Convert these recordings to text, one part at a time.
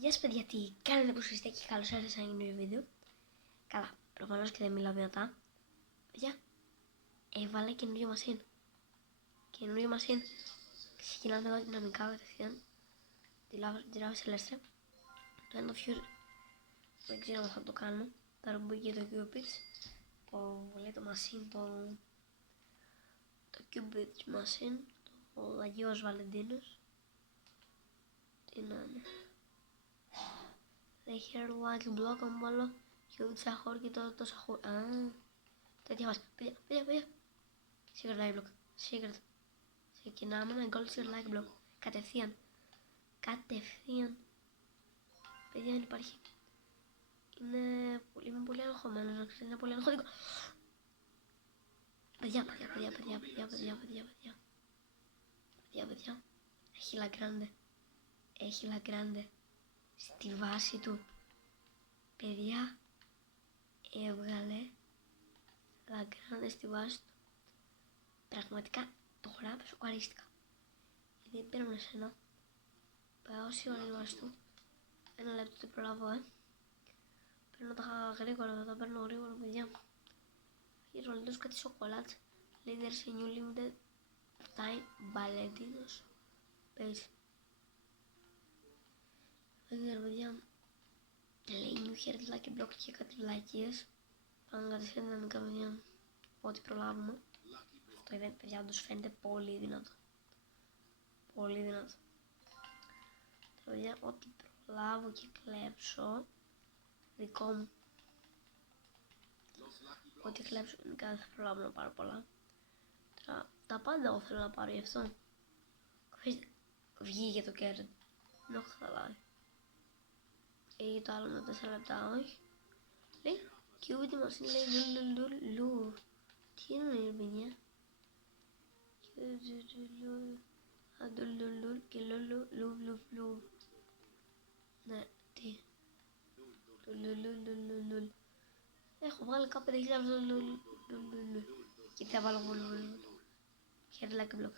Γεια σας παιδιά, τι κάνετε, πως είστε και καλώς ήρθατε σε ένα καινούριο βίντεο. Καλά, προφανώς και δεν μιλάω δυνατά. Παιδιά, έβαλα καινούριο μασίν. Καινούριο μασίν. Ξεκινάμε εδώ δυναμικά κατευθείαν. Τη λάβω Celeste. Το End of Fury. Δεν ξέρω αν θα το κάνω. Θα μπει και το Cupid. Το λέει το μασίν, το Cupid μασίν. Ο Αγίος Βαλεντίνος. Τι να είναι. The hair like block on βάλω και ούτε σαχόρ και το σαχόρ. Τέτοια βάση. Παιδιά. Secret like block. Secret. Ξεκινάμε με gold secret like block. Κατευθείαν. Παιδιά δεν υπάρχει. Είμαι πολύ αγχωμένος, να ξέρετε, είναι πολύ αγχωτικό. Παιδιά. Έχει λαγκράντε. Στη βάση του. Παιδιά, έβγαλε λαγκράντε στη βάση του. Πραγματικά τώρα σοκαρίστηκα. Γιατί παίρνουν εσένα. Πάω όση ώρα η βάση του. Ένα λεπτό δεν προλάβω, Παίρνω τα γρήγορα, τα παίρνω γρήγορα, παιδιά. Έχει ρολίτος κάτι σοκολάτς. Λέει there's a new limited time Valentinos page. Δεν ξέρω, παιδιά. Λέει new hair like block και κάτι βλακίες. Πάμε κατευθείαν δυναμικά, παιδιά. Ό,τι προλάβουμε. Αυτό event, παιδιά, όντως φαίνεται πολύ δυνατό. Πολύ δυνατό. Τώρα, παιδιά, ό,τι προλάβω και κλέψω. Δικό μου. Ό,τι κλέψω, γενικά δεν θα προλάβω να πάρω πολλά. Τώρα, τα πάντα εγώ θέλω να πάρω γι' αυτό. Βγήκε το κέρδο. Δεν έχω καταλάβει. Έχει το άλλο με 4 λεπτά, όχι. Λέει, και ούτε μας λέει λουλουλουλου. Τι είναι, παιδιά. Αντουλουλουλ και λουλουλουλου. Ναι, τι. Λουλουλουλουλουλ. Έχω βάλει κάπου 5.000 λουλουλουλου. Και θα βάλω λουλουλουλου. Hair like block.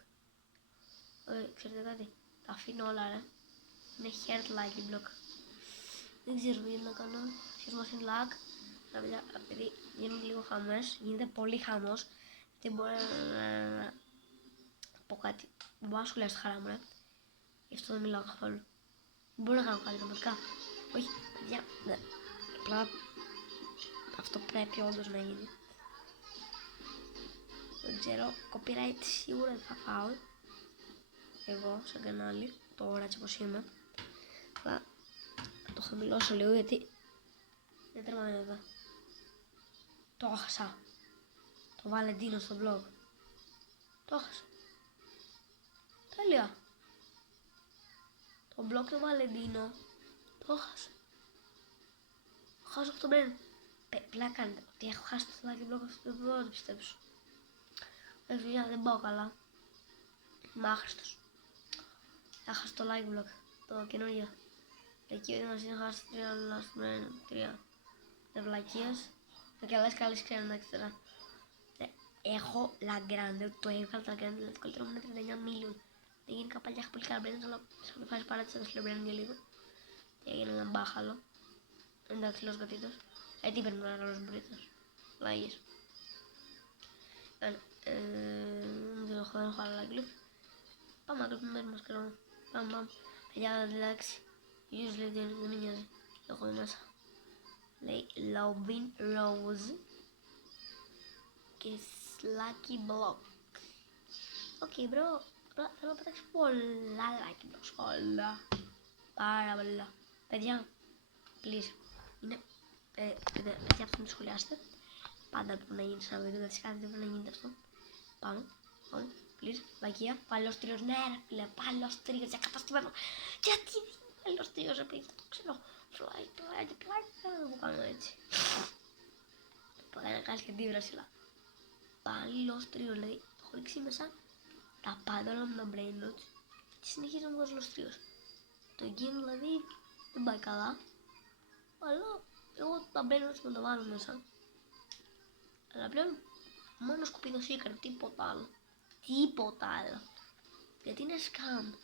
Ξέρετε κάτι. Τα αφήνω όλα, ρε. Είναι hair like block. Δεν ξέρω τι να κάνω. Σχεδόν είναι lag. Επειδή γίνουν λίγο χαμές. Γίνεται πολύ χαμός. Δεν μπορώ να πω κάτι. Δεν μπορώ να σου λέω στη χαρά μου, ρε. Γι' αυτό δεν μιλάω καθόλου. Δεν μπορώ να κάνω κάτι πραγματικά. Όχι, παιδιά. Ναι. Απλά αυτό πρέπει όντως να γίνει. Δεν ξέρω. Copyright σίγουρα δεν θα φάω. Εγώ σαν κανάλι. Τώρα έτσι όπως είμαι. Αλλά θα το χαμηλώσω λίγο γιατί δεν τρεμάνε εδώ. Το έχασα. Το Βαλεντίνο στο vlog. Το έχασα. Τέλεια. Το vlog του Βαλεντίνο. Το έχασα. Χάσω αυτό το μπρέν. Πλάκα κάνετε. Ότι έχω χάσει το like vlog αυτό, δεν μπορώ να το πιστέψω. Δεν πάω καλά. Είμαι άχρηστος. Έχασα το like vlog. Το καινούργιο. Εκεί ο μας είναι χάσει 3 βλακίες. Και άλλες καλές ξέρουν να ξέρω. Έχω λαγκράντε, το έβγαλα το λαγκράντε, δηλαδή το καλύτερο μου είναι 39 million. Δεν γίνει καπαλιά, έχω πολύ καλά μπρέντες, αλλά σε αυτή τη φάση παράτησα το σλεμπρέντ για λίγο. Και έγινε ένα μπάχαλο. Εντάξει, λόγος κατήτως. Τι παίρνει τώρα λόγος μπρίτος. Λάγες. Δεν έχω άλλα γκλουφ. Πάμε να κλείπουμε μέρη μας κρόνο. Πάμε. Παιδιά, εντάξει. Usually δεν με νοιάζει. Έχω μέσα. Λέει Lovin Rose και Lucky Block. Οκ, bro. Θέλω να πετάξω πολλά Lucky Blocks. Πολλά. Πάρα πολλά. Παιδιά, please. Είναι. Παιδιά, αυτό να σχολιάσετε. Πάντα πρέπει να γίνει σε ένα βίντεο. Δηλαδή, κάτι δεν πρέπει να γίνεται αυτό. Πάμε. Please. Λακία. Παλιός τριος. Ναι, ρε φίλε. Παλιός τριος. Για καταστημένο. Γιατί δεν είναι παλιός τριος, ρε φίλε. Το ξέρω. Πλάι. Δεν μου κάνω έτσι. Πάει να κάνεις και αντίδραση, αλλά παλιός τριος, δηλαδή έχω ρίξει μέσα τα πάντα όλα με τα brain notes και συνεχίζω να βγάζω λοστρίος. Το game δηλαδή δεν πάει καλά, αλλά εγώ τα brain notes με το βάλω μέσα. Αλλά πλέον μόνο σκουπίδο secret, τίποτα άλλο. Γιατί είναι scam.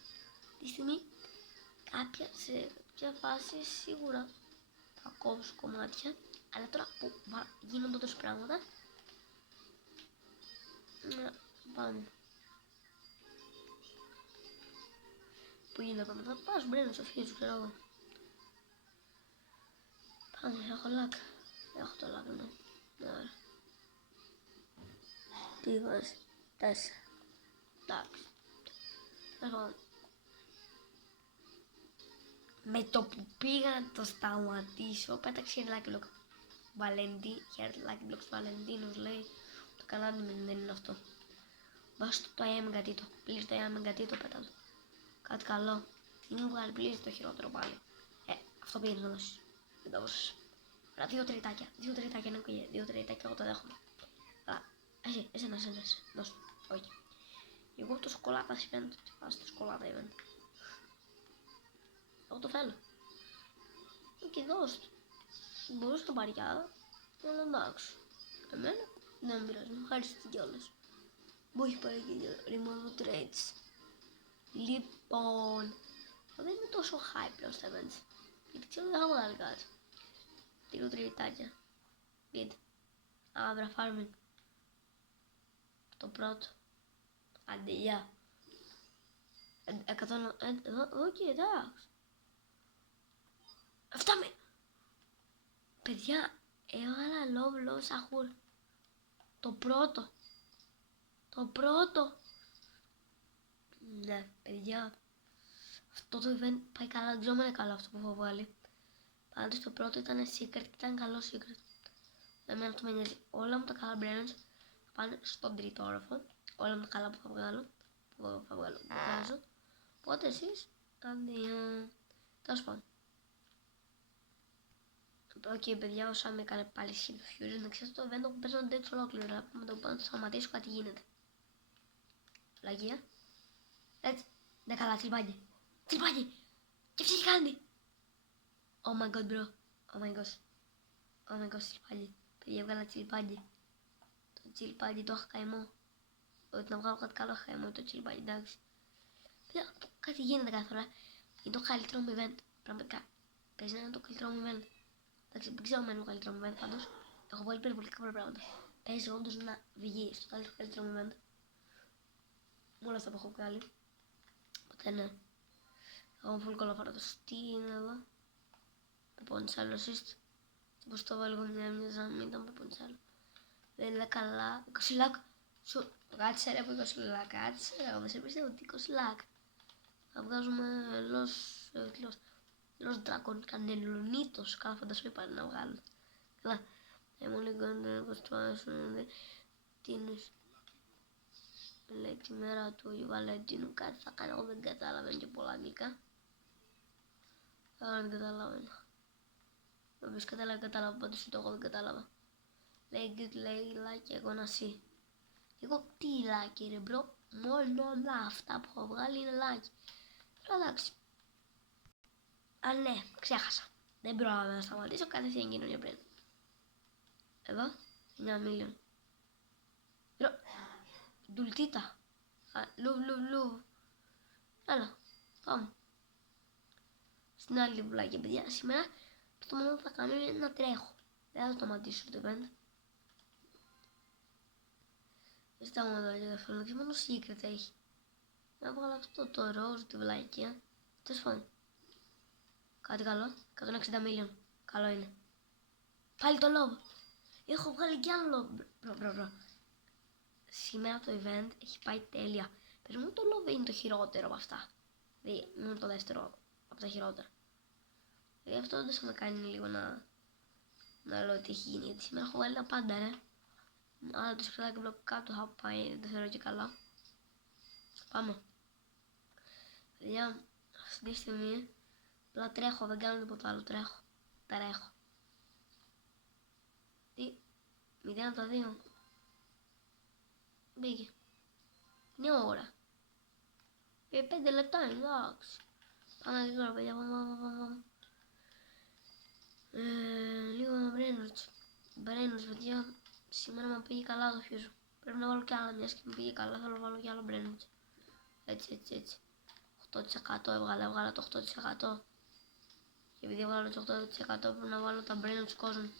Τη στιγμή κάποια κάποια φάση σίγουρα θα κόψω κομμάτια. Αλλά τώρα που γίνονται τόσα πράγματα, πάμε. Που γίνεται πράγματα, θα πάω μπρένο στο φύγιο, ξέρω εγώ. Πάμε, έχω λάκ. Έχω το λάκ, ναι. Ωραία. Τι βάζει, 4. Εντάξει. Λοιπόν, με το που πήγα να το σταματήσω, πέταξε χερλάκι μπλοκ Βαλεντίνος λέει. Το κανάλι μου δεν είναι αυτό. Βάζω το AM gatito. Please το AM gatito, πέτα το. Κάτι καλό. Μην μου βγάλει please το χειρότερο πάλι. Αυτό πήγαινε να δώσεις. Δεν το δώσεις. Αλλά 2 τριτάκια. 2 τριτάκια είναι κουγέ. 2 τριτάκια εγώ το δέχομαι. Αλλά εσένα. Δώσ' το. Όχι. Εγώ το σοκολάτα σημαίνει ότι βάζω το σοκολάτα event. Εγώ το θέλω. Και δώσ' το. Μπορείς να πάρει κι άλλα. Αλλά εντάξει. Εμένα δεν με πειράζει. Μου χάρισε κιόλας. Μου έχει πάρει και remove trades. Λοιπόν, δεν είναι τόσο high πλέον στα events. Γιατί ξέρω δεν θα βγάλει κάτι. 2 τριτάκια. Bid. Άβρα farming. Το πρώτο. Άντε, γεια. 100. Εδώ και εντάξει. Αυτά με. Παιδιά, έβαλα love σαχούρ. Το πρώτο. Ναι, παιδιά. Αυτό το event πάει καλά, δεν ξέρω αν είναι καλό αυτό που έχω βάλει. Πάντως το πρώτο ήταν secret, ήταν καλό secret. Εμένα αυτό με νοιάζει. Όλα μου τα καλά brains θα πάνε στον τρίτο όροφο. Όλα μου τα καλά που θα βγάλω. Οπότε εσείς, τέλος πάντων. Οκ, παιδιά, όσα με έκανε πάλι Shield Fusion, να ξέρετε το event που παίζονται έτσι ολόκληρο. Να πούμε το πάνω, σταματήσω κάτι γίνεται. Λαγία. Έτσι. Ναι, καλά, τσιλπάκι. Και αυτή τι κάνει. Oh my god, bro. Oh my god, τσιλπάκι. Παιδιά, έβγαλα τσιλπάκι. Το τσιλπάκι το είχα καημό. Ότι να βγάλω κάτι καλό είχα καημό το τσιλπάκι, εντάξει. Παιδιά, κάτι γίνεται κάθε φορά. Είναι το καλύτερο μου event. Πραγματικά. Παίζει να είναι το καλύτερο μου event. Εντάξει, δεν ξέρω αν είναι το καλύτερο μου event, πάντως. Έχω βάλει περιβολικά πολλά πράγματα. Παίζει όντως να βγει στο καλύτερο μου event. Με όλα αυτά που έχω βγάλει. Οπότε ναι. Έχω πολύ κολόφαρα το Steam εδώ. Το Ποντσάλο assist. Πώς το βάλω μια μην ήταν με Ποντσάλο. Δεν είναι καλά. 20 λάκ. Σου το κάτσε ρε από 20 λάκ. Κάτσε ρε. Εγώ σε πιστεύω ότι 20 λάκ. Θα βγάζουμε Los Dragon Κανελονίτος. Καλά φαντασμό είπα να βγάλουν. Καλά. Μου λίγο πως το άσουν. Τι είναι. Λέει τη μέρα του Αγίου Βαλεντίνου κάτι θα κάνω. Εγώ δεν κατάλαβα και πολλά αγγλικά. Δεν καταλάβαινα. Όποιος κατάλαβα πάντως ούτε εγώ δεν κατάλαβα. Λέει good like εγώ να see. Εγώ τι like ρε μπρο. Μόνο αυτά που έχω βγάλει είναι like. Τώρα εντάξει. Α ναι, ξέχασα. Δεν πρόλαβα να σταματήσω κατευθείαν κοινωνία πριν. Εδώ, 9 million. Ντουλτίτα. Λουβ. Έλα, πάμε. Στην άλλη βουλάκια, παιδιά. Σήμερα το μόνο που θα κάνω είναι να τρέχω. Δεν θα σταματήσω το event. Δεν σταματώ για καθόλου. Και μόνο secret έχει. Να βγάλω αυτό το ροζ, τη βλάκια. Τέλος πάντων. Κάτι καλό. 160 million. Καλό είναι. Πάλι το love. Έχω βγάλει κι άλλο bro. Σήμερα το event έχει πάει τέλεια. Πες μου το love είναι το χειρότερο από αυτά. Δηλαδή, είναι το δεύτερο από τα χειρότερα. Γι' αυτό δεν θα με κάνει λίγο να λέω τι έχει γίνει. Γιατί σήμερα έχω βγάλει τα πάντα, ρε. Αλλά το σκριτάκι μπλοκ κάτω θα πάει, δεν το θεωρώ και καλά. Πάμε. Παιδιά, αυτή τη στιγμή απλά τρέχω, δεν κάνω τίποτα άλλο, τρέχω. Τι, 0 από τα 2. Μπήκε. Είναι ώρα. 5 λεπτά, εντάξει. Πάμε γρήγορα, παιδιά, πάμε. Λίγο με Brainrot, παιδιά. Σήμερα μου πήγε καλά το Fusion. Πρέπει να βάλω κι άλλα, μιας και μου πήγε καλά, θέλω να βάλω κι άλλο Brainrot. Έτσι. 8% έβγαλα το 8%. Και επειδή έβγαλα το 8% πρέπει να βάλω τα brain του κόσμου.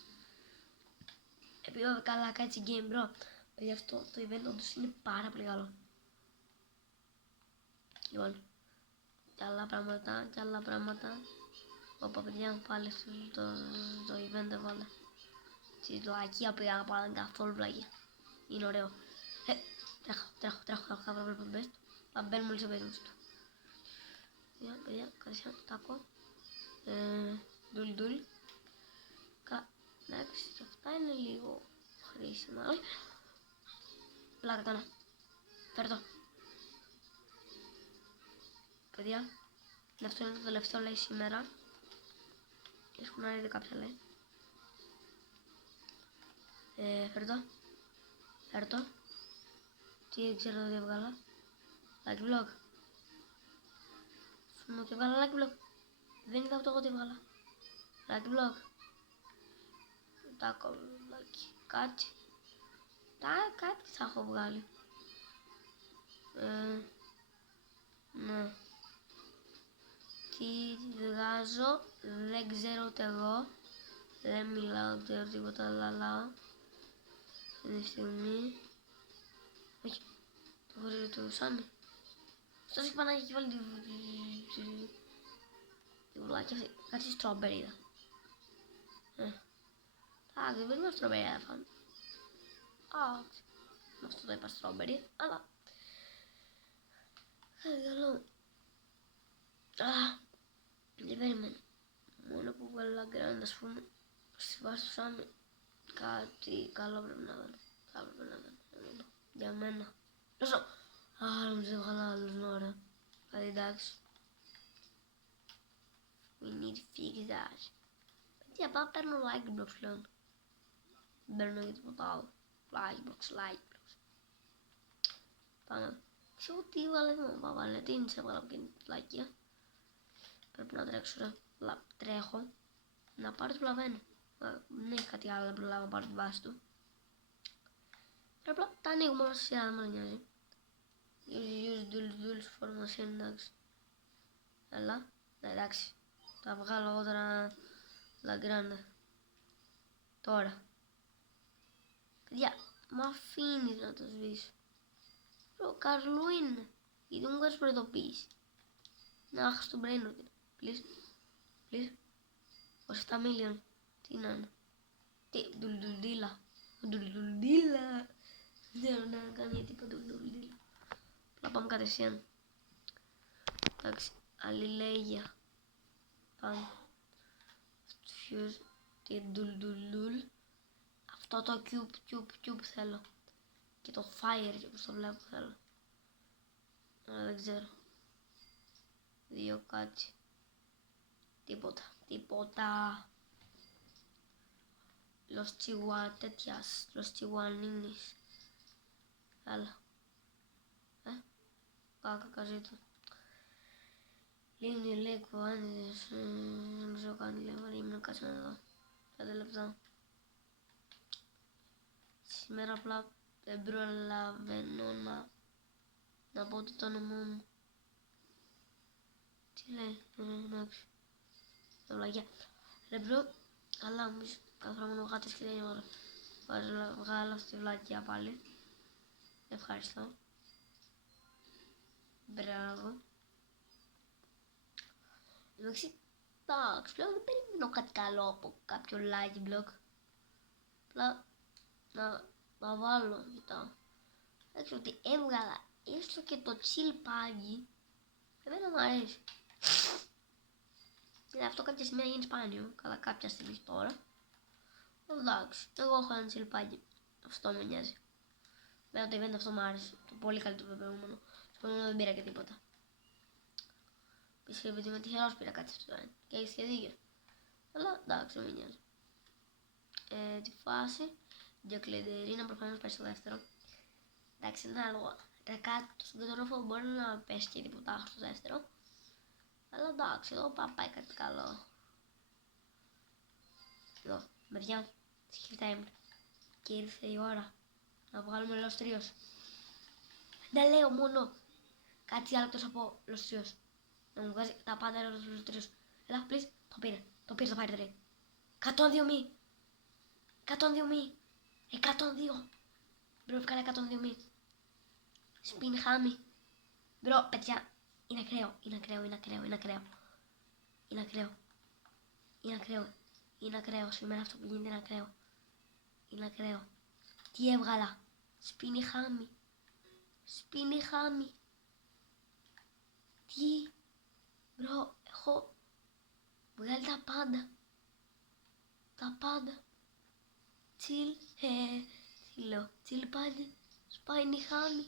Επειδή καλά κάτσει game bro. Γι' αυτό το event όντως είναι πάρα πολύ καλό. Λοιπόν, και άλλα πράγματα. Όπα παιδιά, πάλι το event έβαλα. Στη βλακία πήγα να πάρω καθόλου βλακία. Είναι ωραίο. Τρέχω, θα βλέπω το best. Θα μπαίνουμε όλοι στο παιδί του. Παιδιά, κατευθείαν, τάκο. Ντουλ. Εντάξει, και αυτά είναι λίγο χρήσιμα. Όχι. Πλάκα κάνα. Φέρ' το. Παιδιά, αυτό είναι το τελευταίο λέει σήμερα. Έχουν να είδε κάποια λέει. Φέρ' το. Τι ξέρω τι έβγαλα. Like vlog. Σου μου και έβγαλα like vlog. Δεν είδα αυτό εγώ τι έβγαλα. Like vlog. Τα κολλάκι. Κάτι θα έχω βγάλει. Ναι. Τι βγάζω, δεν ξέρω ούτε εγώ. Δεν μιλάω ούτε τίποτα, λαλάω. Αυτή τη στιγμή. Όχι. Το χωρί του Σάμι. Αυτός έχει Πανάγια και βάλει τη βουλάκια αυτή. Κάτι στρόμπερι. Δεν παίρνουμε στρόμπερι να φάμε. Με αυτό το είπα στρόμπερι, αλλά καλό. Δεν περίμενα. Μόνο που βάλω γκραντ, ας πούμε, στη βάση του Σάμι, κάτι καλό πρέπει να δω. Θα έπρεπε να δω. Για μένα. Τόσο. Νομίζω έβγαλα άλλους ώρα. Δηλαδή εντάξει. We need to fix that. Παιδιά, πάω παίρνω like blocks πλέον. Δεν παίρνω για τίποτα άλλο. Like blocks. Πάμε. Ξέρω τι έβαλε εδώ. Πάμε, τι είναι σε έβγαλα από εκείνη τη λάκια. Πρέπει να τρέξω ρε. Τρέχω. Να πάρω το πλαβαίνω. Δεν έχει κάτι άλλο να προλάβω να πάρω τη βάση του. Πρέπει να τα ανοίγουμε όλα στη σειρά, δεν μας νοιάζει. Use dual formation, εντάξει. Έλα, εντάξει. Θα βγάλω εγώ τώρα la grande. Τώρα. Παιδιά, μ' αφήνεις να το σβήσω. Καρλού είναι. Γιατί μου κάνεις προειδοποίηση. Να χάσω το brain rot. Please. 27 million. Τι να είναι. Τι, ντουλντουλντίλα. Ντουλντουλντίλα. Δεν ξέρω να κάνει τίποτα ντουλντουλντίλα. Να πάμε κατευθείαν. Εντάξει, αλληλέγεια. Πάμε. Fuse. Τι ντουλντουλντουλ. Αυτό το cube θέλω. Και το fire και όπως το βλέπω θέλω. Αλλά δεν ξέρω. Δύο κάτι. Τίποτα. Los Chihuahua τέτοιας. Los Chihuahuanines. Έλα. Κακαζίτο. Λίμνη λέει κουβάντες. Δεν ξέρω καν λίγο. Ήμουν κάτσε να δω. 5 λεπτά. Σήμερα απλά δεν προλαβαίνω να πω το όνομα μου. Τι λέει, εντάξει. Ευλαγία. Ρε μπρο, αλλά όμως κάθε φορά μόνο γάτες και δεν είναι ώρα. Βγάλω στη βλακιά πάλι. Ευχαριστώ. Μπράβο. Εντάξει, πλέον δεν περιμένω κάτι καλό από κάποιο like blog. Απλά να βάλω μετά. Έτσι ότι έβγαλα έστω και το chill πάγι. Εμένα μου αρέσει. Αυτό κάποια στιγμή γίνει σπάνιο. Καλά κάποια στιγμή τώρα. Εντάξει, εγώ έχω ένα chill πάγι. Αυτό με νοιάζει. Μένα το event αυτό μου άρεσε. Το πολύ καλύτερο το προηγούμενο. Στο προηγούμενο δεν πήρα και τίποτα. Πιστεύω ότι είμαι τυχερός πήρα κάτι αυτό το event. Και έχεις και δίκιο. Αλλά εντάξει, δεν με νοιάζει. Τη φάση. Διακλεντερίνα προφανώς πάει στο δεύτερο. Εντάξει, είναι άλλο. Κάτι στον κατορρόφο μπορεί να πέσει και τίποτα στο δεύτερο. Αλλά εντάξει, εδώ πάει κάτι καλό. Εδώ, παιδιά, skill time. Και ήρθε η ώρα να βγάλουμε λοστρίος. Δεν λέω μόνο κάτι άλλο εκτός από λοστρίος. Να μου βγάζει τα πάντα λοστρίος. Έλα, please, Το πήρε, το πάρει το trade. 102 μη. 102 μη. 102. Μπρο, βγάλε 102 μη. Σπιν χάμι. Μπρο, παιδιά. Είναι ακραίο. Είναι ακραίο. Είναι ακραίο. Σήμερα αυτό που γίνεται είναι ακραίο. Είναι ακραίο. Τι έβγαλα. Σπίνι χάμι. Τι. Μπρο, έχω βγάλει τα πάντα. Τσιλ. Τι λέω. Τσιλ πάλι. Σπάινι χάμι.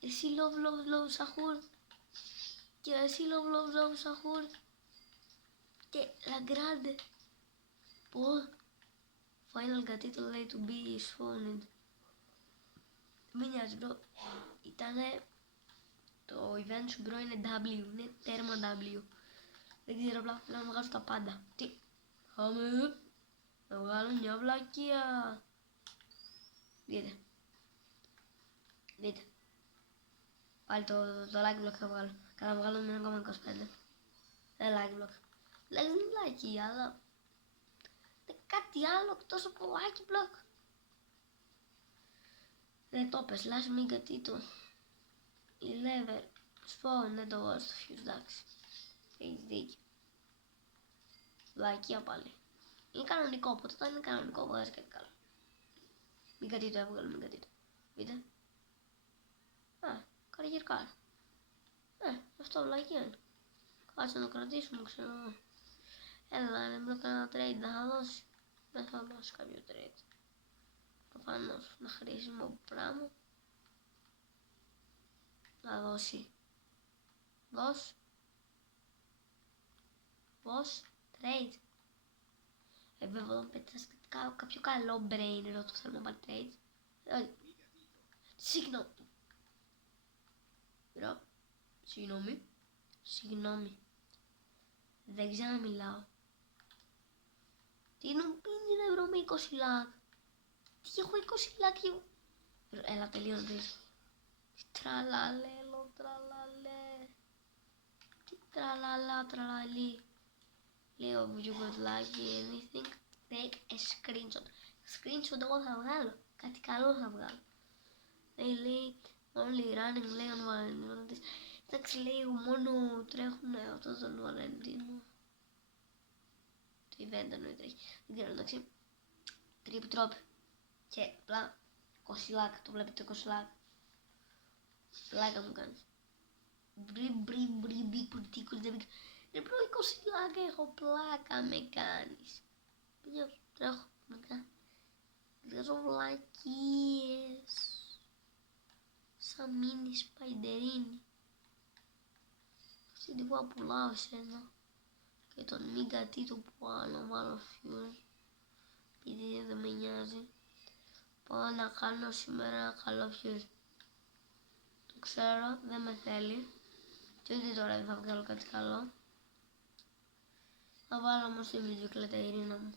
Εσύ love σαχούρ. Και εσύ love σαχούρ. Και λαγκράντε. Πω. Final gatito λέει to be spawned. Μην νοιάζει μπρο. Ήτανε. Το event σου μπρο είναι W. Είναι τέρμα W. Δεν ξέρω απλά θέλω να βγάζω τα πάντα. Τι. Χάμε. Να βγάλω μια βλακεία. Δείτε. Πάλι το like block θα βγάλω. Καλά βγάλω 0,25. Like block. Λέξε είναι βλακεία αλλά. Κάτι άλλο εκτός από like block. Δεν το πες, λάς μην gatito. Η lever. Spawn δεν το βάζω στο fuse, εντάξει. Έχεις δίκιο. Βλακεία πάλι. Είναι κανονικό, οπότε όταν είναι κανονικό βγάζει κάτι καλό. Μην gatito έβγαλε, Δείτε. Καριερκάρ. Αυτό βλακεία είναι. Κάτσε να το κρατήσουμε, ξέρω. Έλα, δεν μπορώ κανένα trade να θα δώσει. Δεν θα δώσει κάποιο trade. Προφανώς, να χρήσιμο πράγμα. Να δώσει. Δώσει. Trade. Βέβαια εδώ πέτυχα κάποιο καλό brain εδώ το θέλω να πάρει trade. Συγγνώμη. Δεν ξαναμιλάω. Τι μου πίνει ρε μπρο με 20 λάκ. Τι έχω 20 λάκ και... Έλα τελείω πίσω. Τραλαλέλο. Τι τραλαλή. Λέω would you would like anything. Take a screenshot. Screenshot εγώ θα βγάλω. Κάτι καλό θα βγάλω. Λέει only running λέει on Valentine. Εντάξει λέει μόνο τρέχουν αυτό τον Βαλεντίνο. Το event εννοείται τρέχει. Δεν ξέρω εντάξει. Τρίπ και απλά 20 λάκ. Το βλέπετε 20 λάκ. Πλάκα μου κάνεις. Μπρι κουρτίκους δεν μπήκε. Ρε μπρο 20 λάκ έχω πλάκα με κάνεις. Πήγα τρέχω μετά. Βγάζω βλακίες. Σαν μίνι σπαϊντερίνι. Αυτή τη φορά πουλάω εσένα. Και τον μη gatito που άλλο βάλω fuse. Επειδή δεν με νοιάζει. Πάω να κάνω σήμερα ένα καλό fuse. Το ξέρω, δεν με θέλει. Και ούτε τώρα δεν θα βγάλω κάτι καλό. Θα βάλω όμως τη μυζικλέτα ειρήνα μου.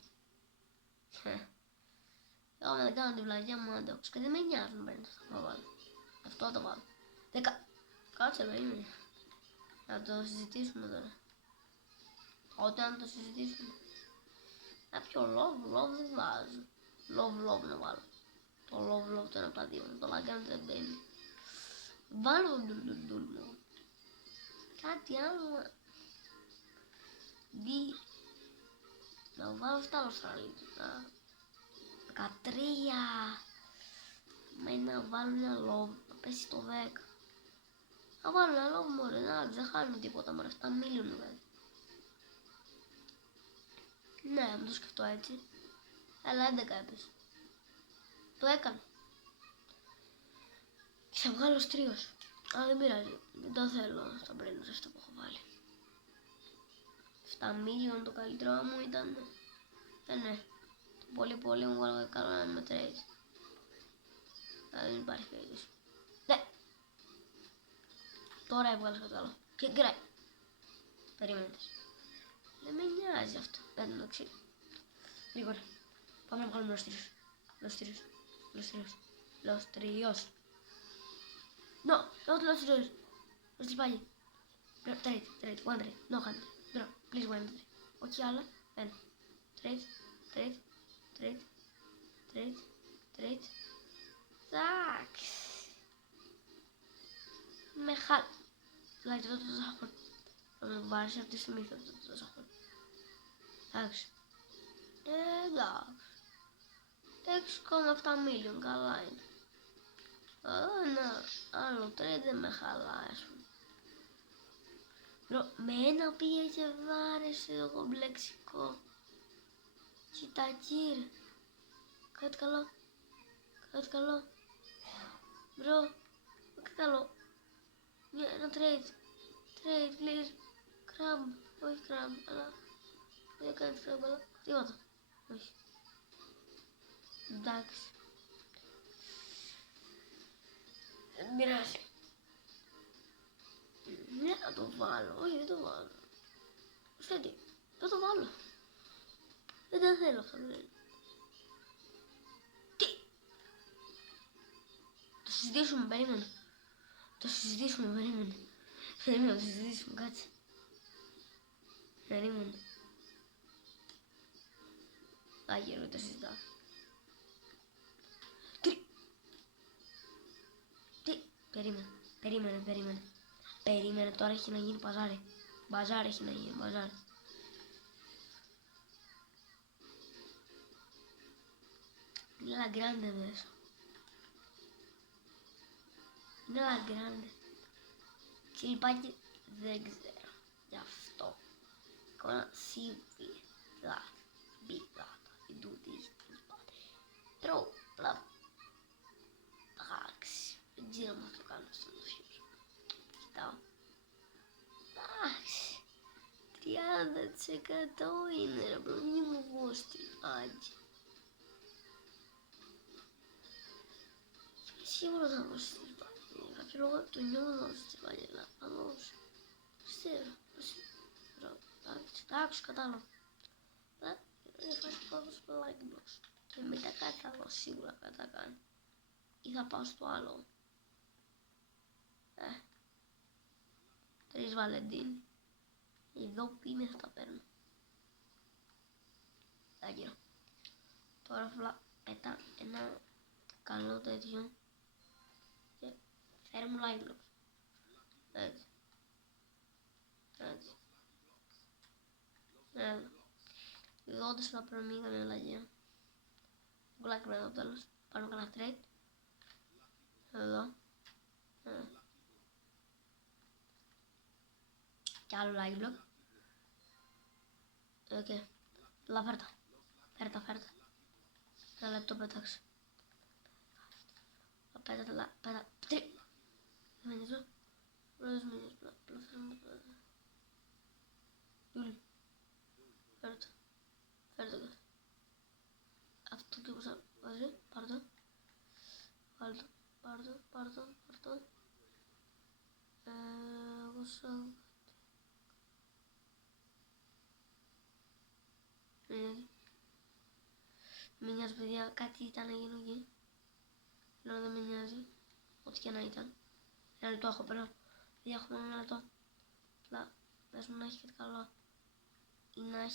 Εγώ δεν κάνω τη βλαγιά μου αντέξω και δεν με νοιάζει να παίρνει αυτό θα βάλω. Αυτό το βάλω. Κάτσε περίμενε. Να το συζητήσουμε τώρα. Όταν το συζητήσουμε. Κάποιο love δεν βάζω. Love να βάλω. Το love το ένα από τα δύο. Το λαγκάνι δεν μπαίνει. Βάλω το ντουλ μου. Κάτι άλλο. Να βάλω αυτά άλλο στραλίτικα. 13. Μα είναι να βάλω ένα love. Να πέσει το 10. Να βάλω ένα love μωρέ. Να δεν χάνουμε τίποτα μωρέ. 7 million βέβαια. Ναι, μου το σκεφτώ έτσι. Αλλά 11 έπεσε. Το έκανα. Και θα βγάλω στρίος. Αλλά δεν πειράζει. Δεν το θέλω στα brainers αυτό που έχω βάλει. 7 million το καλύτερό μου ήταν. Ναι. Το πολύ μου βάλω καλό να με trade. Δεν υπάρχει περίπτωση. Ναι. Τώρα έβγαλα κάτι άλλο. Και γκράει. Περίμενες. Δεν με νοιάζει αυτό. Δεν το ξέρω. Γρήγορα. Πάμε να βγάλουμε λοστρίος. No, not λοστρίος. Λοστρίος πάλι. Trade. One trade. No hand. Bro, please one trade. Όχι άλλα. Ένα. Τρεις. Εντάξει. Μεγάλο. Δηλαδή το τόσα χρόνια. Θα με βάρεσε αυτή τη στιγμή το τόσα χρόνια. Εντάξει. Εντάξει. 6,7 million. Καλά είναι. Ένα άλλο trade δεν με χαλάει, ας πούμε. Με ένα πήγε και βάρεσε το κομπλεξικό. Κοίτα κύριε. Κάτι καλό. Μπρο, κάτι καλό. Ένα trade, please. Crab, όχι crab, αλλά δεν κάνει crab, αλλά τίποτα. Όχι. Εντάξει. Δεν πειράζει. Ναι, να το βάλω. Όχι, δεν το βάλω. Φέτη, δεν το βάλω. Δεν τα θέλω αυτά. Τι. Το συζητήσουμε, περίμενε. Περίμενε, το συζητήσουμε, κάτσε. Περίμενε. Άγιο, το συζητάω. Τι. Περίμενε, τώρα έχει να γίνει παζάρι. Μπαζάρι έχει να γίνει, μπαζάρι. Είναι la grande μέσα. Είναι la grande. Τσιλπάκι δεν ξέρω. Γι' αυτό. Εικόνα σύμβη. Γάτα. Μπι γάτα. Δεν του δεις τσιλπάκι. Τρώω. Πλά. Εντάξει. Δεν ξέρω αν το κάνω στο νοσιό. Κοιτάω. Εντάξει. 30% είναι ρε μπρο. Μη μου βγω άντι. Σίγουρα θα δώσω στη Ισπανία. Κάποιο λόγο το νιώθω στη Ισπανία. Αλλά θα δώσω. Ξέρω. Εντάξει, κατάλαβα. Θα δώσω το like box. Και μετά κάτι θα δώσω σίγουρα κάτι θα κάνει. Ή θα πάω στο άλλο. 3 Βαλεντίνη. Εδώ που είμαι θα τα παίρνω. Άγιο. Τώρα απλά πέτα ένα καλό τέτοιο. Και φέρε μου like box. Έτσι. Εγώ όντως θα παίρνω μία καμία αλλαγή. Like με το τέλος. Πάρουμε κανένα trade. Εδώ. Κι άλλο like block. Οκ. Αλλά φέρτα. Ένα λεπτό πέταξε. Πέτα. Τρί. Μένεις εδώ. Πρώτος μένεις. Λούλη. Φέρτα. Αυτό και πως θα βάζει. Πάρ' το. Εγώ σαν... Με νοιάζει παιδιά, κάτι ήταν να γίνω εκεί. Λέω δεν με νοιάζει. Ό,τι και να ήταν. Ένα λεπτό έχω πέρα. Δεν έχουμε ένα λεπτό. Απλά πες μου να έχει κάτι καλό. Ή να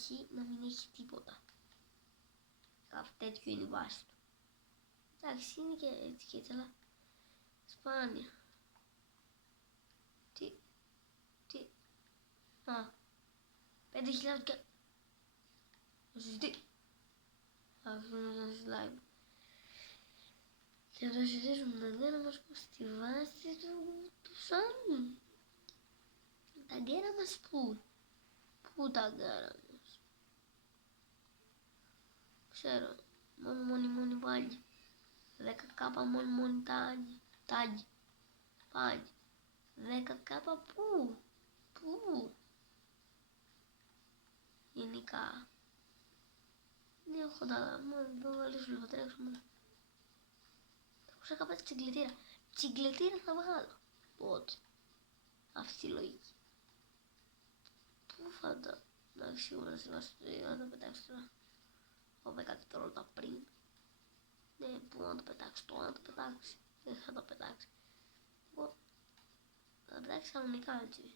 μην έχει τίποτα. Κάτι τέτοιο είναι η βάση του. Εντάξει, είναι και έτσι και έτσι, αλλά σπάνια. Τι. 5.000 και... Θα συζητήσω. Θα αφήσουμε ένα live. Και θα συζητήσουμε τα γκέρα μας στη βάση του Σάμι. Τα γκέρα μας πού? Πού τα γκέρα μας? Ξέρω. Μόνη πάλι. 10k μόνη τάγι. Πάλι. 10k πού? Γενικά. Ναι, έχω τα... Μόνο το βαλίσουμε, θα τρέξουμε. Έχω κάπου τσιγκλετήρα. Τσιγκλετήρα θα βγάλω. Πότε. Αυτή η λογική. Πού φαντα. Εντάξει, σίγουρα να συμβάσω το ίδιο, να το πετάξω τώρα. Έχω 10 δευτερόλεπτα πριν. Ναι, πού να το πετάξω, τώρα να το πετάξει. Δεν θα το πετάξει. Εγώ θα πετάξει κανονικά έτσι.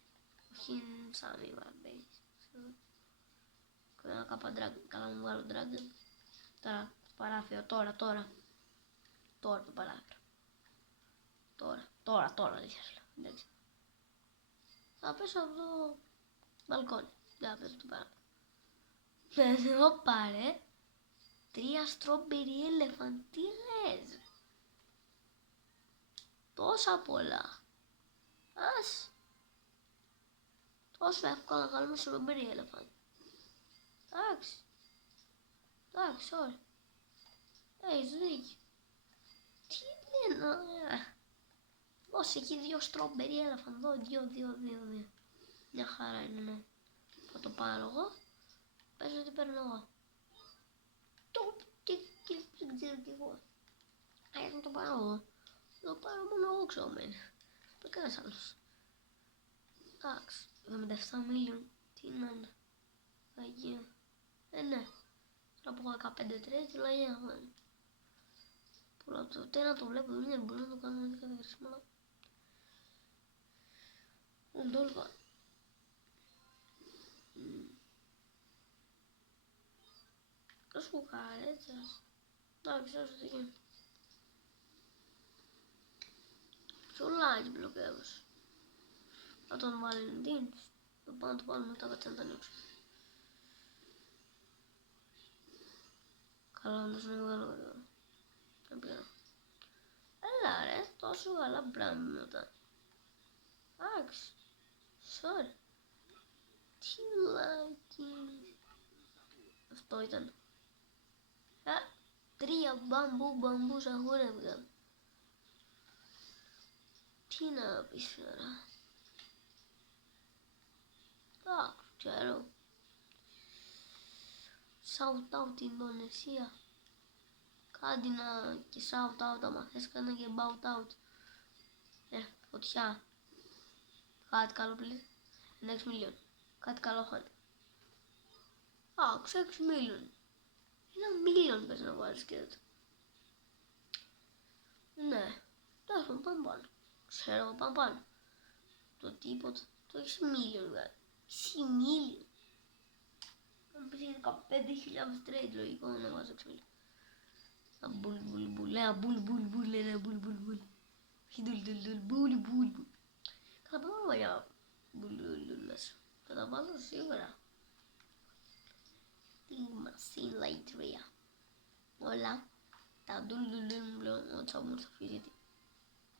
Όχι σαν μη βαρμπέις. κάπα dragon. Καλά μου βγάλω dragon. Τώρα το παράθυρο, τώρα το παράθυρο. Τώρα αλήθεια σου λέω. Εντάξει. Θα πέσω από το μπαλκόνι. Δεν θα πέσω το παράθυρο. Εδώ πάρε 3 strawberry elephant. Τι λες? Τόσα πολλά. Ας. Τόσο εύκολα να κάνουμε strawberry elephant. Εντάξει, ωραία. Έχεις δίκιο. Τι λένε, δώσε εκεί 2 strawberry elephant, εδώ, 2. Μια χαρά είναι, ναι. Θα το πάρω εγώ. Πες ότι παίρνω εγώ. Δεν ξέρω κι εγώ. Ας να το πάρω εγώ. Το πάρω μόνο εγώ ξεωμένη. Δεν κανένας άλλος. Εντάξει, 77 million. Τι να είναι. Αγία. Ναι. Τώρα που έχω 15 τρέις, δηλαδή έχω. Πολλά το τένα το βλέπω, δεν μπορώ να το κάνω με κάθε χρήσιμο, αλλά... Δεν το λέω. Ας πω καρέτσας. Εντάξει, όσο τι γίνει. Σολάκι μπλοκεύος. Θα τον Βαλεντίν. Θα πάω να το πάρω μετά, κάτσε να τα ανοίξω. Καλά, όντως είναι μεγάλο. Δεν πειρά. Έλα ρε, τόσο καλά πράγματα. Εντάξει. Sorry. Τι λάκι. Αυτό ήταν. 3 μπαμπού σαγούρευκα. Τι να πεις τώρα. Εντάξει, ξέρω. Shout out Ινδονησία. Κάντε να και shout out άμα θες, κάνε και bout out. Φωτιά. Κάτι καλό πλήρη. 6 million. Κάτι καλό χάνει. Άκουσα 6 million. 1 million πες να βάλεις και έτσι. Ναι. Τώρα πάμε πάνω. Ξέρω εγώ πάμε πάνω. Το τίποτα. Το 6 million βγάλει. 6 million. Αν πεις 15.000 trade, λογικό να βάζω 6 million. Μπουλ. Μπουλ. Θα πάω για μπουλούλας. Θα τα βάλω σίγουρα. Τι μασί λαϊτρία. Όλα τα ντουλουλουλ μου λέω ότι θα μου στο φύγει.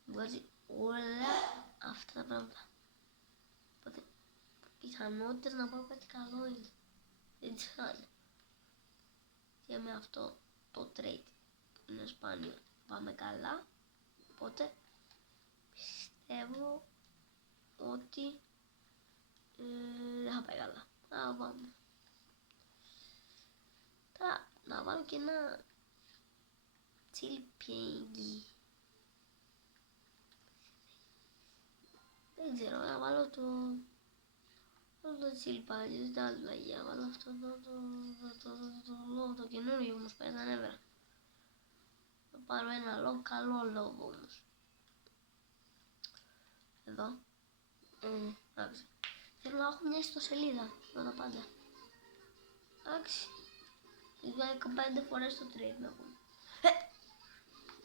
Βγάζει όλα αυτά τα πράγματα. Οπότε πιθανότητες να πάω κάτι καλό είναι. Δεν τις χάνει. Και με αυτό το trade που είναι σπάνιο πάμε καλά. Οπότε πιστεύω ότι δεν θα πάει καλά. Θα πάμε. Τώρα να βάλω και ένα τσιλπιέγγι. Δεν ξέρω, να βάλω το τσιλπάγι, τα άλλα για βάλω αυτό το καινούριο όμως πέρα τα νεύρα. Θα πάρω ένα λόγο, καλό λόγο όμως. Εδώ. Εντάξει. Θέλω να έχω μια ιστοσελίδα με τα πάντα. Εντάξει. Για 15 φορές το trade να πούμε.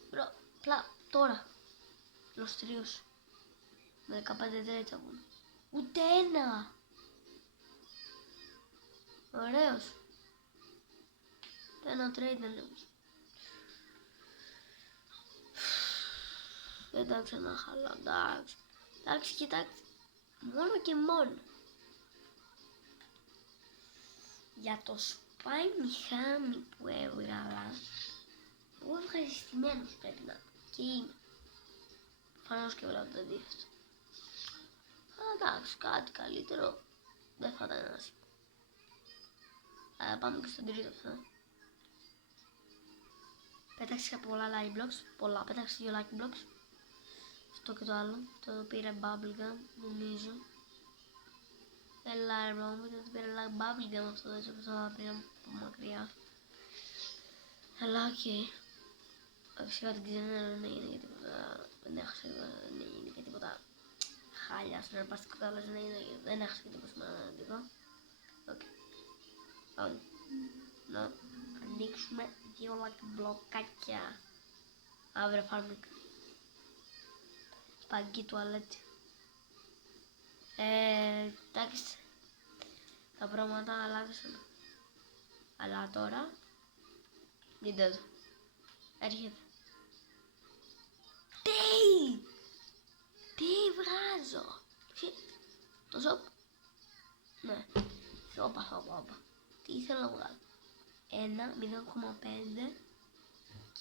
Μπρο, πλά, τώρα. Λοστρίος. Με 15 trade θα πούμε. Ούτε ένα. Ωραίος. Ένα trade δεν λέω. Εντάξει, ένα χαλά, εντάξει, κοιτάξτε. Μόνο και μόνο. Για το σπάινι χάμι που έβγαλα, εγώ ευχαριστημένος πρέπει να και είμαι. Προφανώς και βλέπω το αντίθετο. Αλλά εντάξει, κάτι καλύτερο δεν θα ήταν ένα σημείο. Αλλά πάμε και στον τρίτο αυτό. Πέταξε πολλά like blocks, πολλά, πέταξε 2 like blocks. Αυτό και το άλλο, το πήρε bubblegum, νομίζω. Έλα ρε μου, το πήρε bubblegum αυτό, δεν ξέρω θα πήρε από μακριά. Αλλά οκ. Φυσικά δεν ξέρω, δεν έγινε και τίποτα, δεν έχασα δεν έγινε και τίποτα χάλια στον αρπαστικό, αλλά δεν έχασα και τίποτα σημαντικό. Οκ. Πάμε. να ανοίξουμε 2 μπλοκάκια. Αύριο farming. Παγκή τουαλέτη. Εντάξει. Τα πράγματα αλλάξαν. Αλλά τώρα δείτε εδώ. Έρχεται. Τι βγάζω. Το σοπ. Ναι. Όπα. Τι ήθελα να βγάλω. 1, 0,5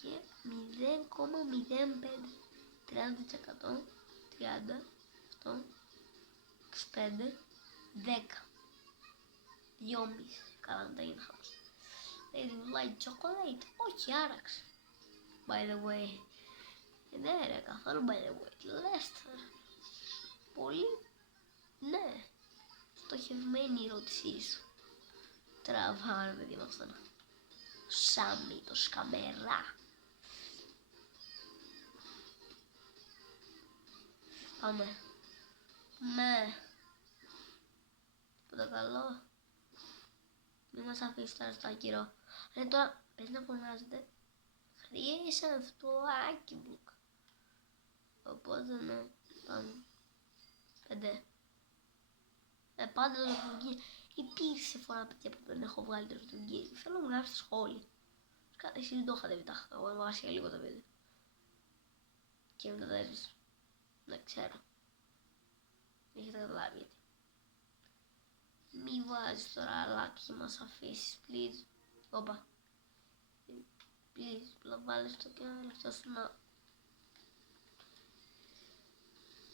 και 0,05. 30%. 30. Αυτό. 25. 10. 2,5. Καλά να τα γίνει χαμός. Lady Light Chocolate. Όχι, άραξε. By the way. Ναι ρε, καθόλου by the way. Λέστερ. Πολύ. Ναι. Στοχευμένη η ερώτησή σου. Τραβάνε παιδί με αυτόν. Σάμι το σκαμερά. Πάμε. Με. Τίποτα καλό. Μην μας αφήσει τώρα στο άκυρο. Ναι, τώρα πες να φωνάζετε. Χρήσα αυτό άκυμπλουκ. Οπότε ναι. Πάμε. 5. Πάντα το λογική. Υπήρξε φορά παιδιά που δεν έχω βγάλει το λογική. Θέλω να γράψω σχόλια. Εσείς δεν το είχατε δει. Εγώ έβγασα λίγο το βίντεο. Και μετά τα έβρισα. Δεν ξέρω. Έχετε καταλάβει γιατί. Μη βάζεις τώρα αλάτι, μας αφήσεις, please. Όπα. Please, να βάλεις το και να λεφτά σου να...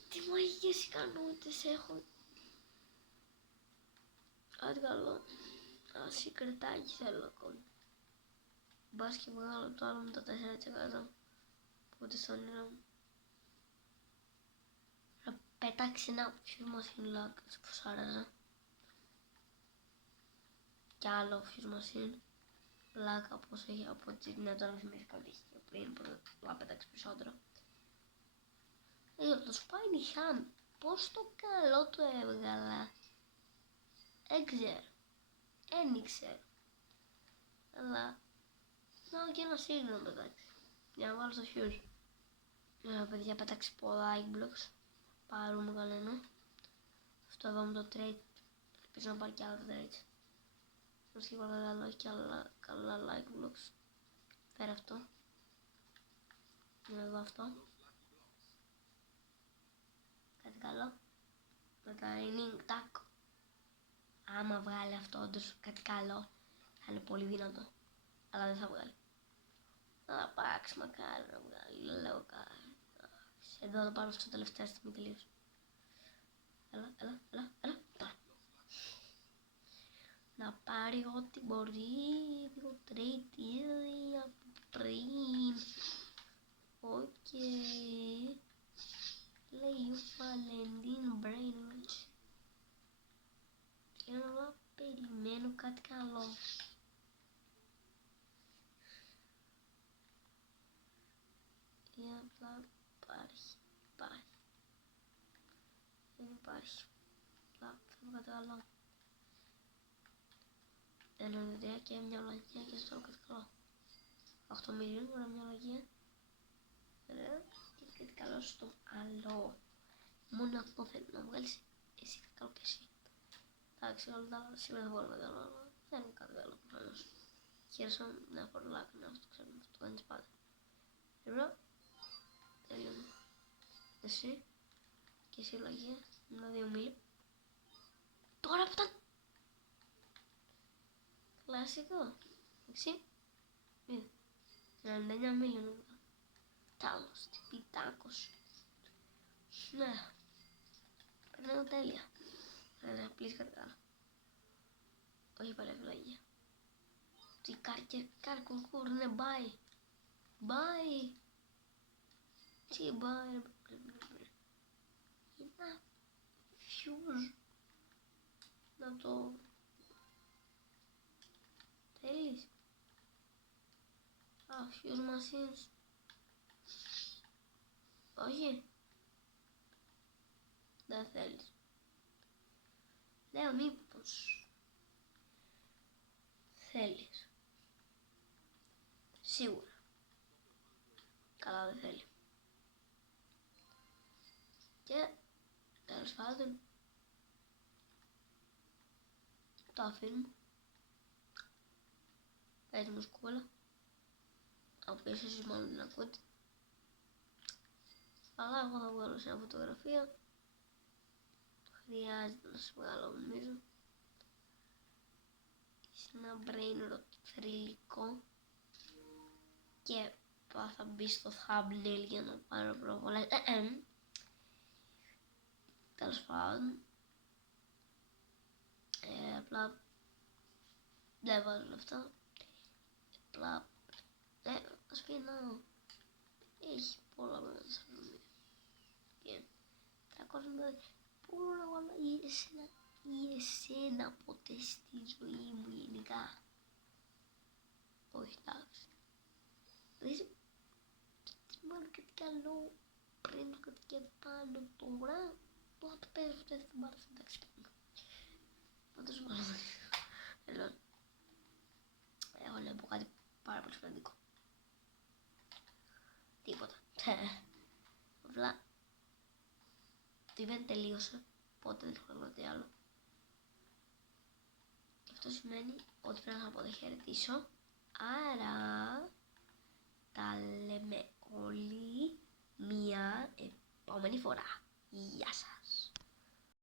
Τι μαγικές ικανότητες έχω. Κάτι καλό. Σικρετάκι θέλω ακόμη. Μπας και βγάλω το άλλο με τα 4%. Οπότε στο όνειρο μου. Να πετάξει ένα φιούς machine lag. Έτσι πως άραζα. Κι άλλο fuse machine lag όπως έχει από τη ναι τώρα θυμήθηκα ότι είχε πριν που θα πέταξε περισσότερο. Το Spiny Hand πως το καλό το έβγαλα. Δεν ξέρω. Δεν ξέρω. Αλλά να και ένα σύγχρονο να πετάξει. Για να βάλω στο fuse. Παιδιά πέταξε πολλά egg blocks. Πάρουμε κανένα. Αυτό εδώ με το trade. Ελπίζω να πάρει και άλλα trades. Μας και παρακαλώ έχει και άλλα καλά like blocks. Φέρε αυτό. Να δω αυτό. Κάτι καλό. Με τα raining taco. Άμα βγάλει αυτό όντως κάτι καλό θα είναι πολύ δυνατό. Αλλά δεν θα βγάλει. Να πάξει μακάρι να βγάλει. Λέω κάτι. Εδώ θα πάρω στο τελευταίο στιγμή τελείως. Έλα. Τώρα. Να πάρει ό,τι μπορεί. Δύο trade ήδη από πριν. Οκ. Λέει Valentin Brainwatch. Και να περιμένω κάτι καλό. Ή απλά υπάρχει. Δεν υπάρχει. Απλά θέλω κάτι καλό. 1-3 και μια λαγία και στο κάτι καλό. 8 μιλίων, μια λαγία. Ωραία. Και κάτι καλό στο άλλο. Μόνο αυτό θέλω να βγάλεις εσύ κάτι καλό και εσύ. Εντάξει, όλα τα άλλα σήμερα δεν μπορούμε καλό, αλλά δεν είναι κάτι καλό προφανώς. Χαίρεσαι να έχω λάκι να αυτό ξέρουμε, αυτό το κάνεις πάντα. Ωραία. Τελειώνω. Εσύ και εσύ λαγία, ένα 2 μίλι. Τώρα που ήταν κλασικό. Εντάξει. 99 μίλι. Τάλος, τυπιτάκος. Ναι. Περνάω τέλεια. Ωραία, πλήρης κάτι άλλο. Όχι πάλι ευλογία. Τι καρκουρκουρ, ναι, bye. Bye. Τι bye. Είναι fuse. Να το... Θέλεις. Fuse machines. Όχι. Δεν θέλεις. Λέω μήπως θέλεις. Σίγουρα. Καλά δεν θέλει. Και τέλος πάντων το αφήνουμε. Παίζει μουσκούλα. Από πίσω εσείς μάλλον την ακούτε. Αλλά εγώ θα βγάλω σε μια φωτογραφία. Χρειάζεται να σας βγάλω νομίζω. Σε ένα brain rot θρυλικό. Και θα μπει στο thumbnail για να πάρω προβολές. Τέλος πάντων. Απλά δεν βάζω λεφτά. Απλά αφήνω. Έχει πολλά μέσα νομίζω. Και 350 μπορώ να βάλω ή εσένα ποτέ στη ζωή μου γενικά. Όχι εντάξει. Δηλαδή μόνο κάτι καλό πριν κάτι και πάνω τώρα. Τώρα το παίζω αυτό δεν μ' άρεσε εντάξει. Πάντως μόνο δεν έχω να πω κάτι πάρα πολύ σημαντικό. Τίποτα. Απλά το event τελείωσε, οπότε δεν έχω κάτι άλλο. Και αυτό σημαίνει ότι πρέπει να αποχαιρετήσω. Άρα τα λέμε όλοι μία επόμενη φορά. Γεια σας.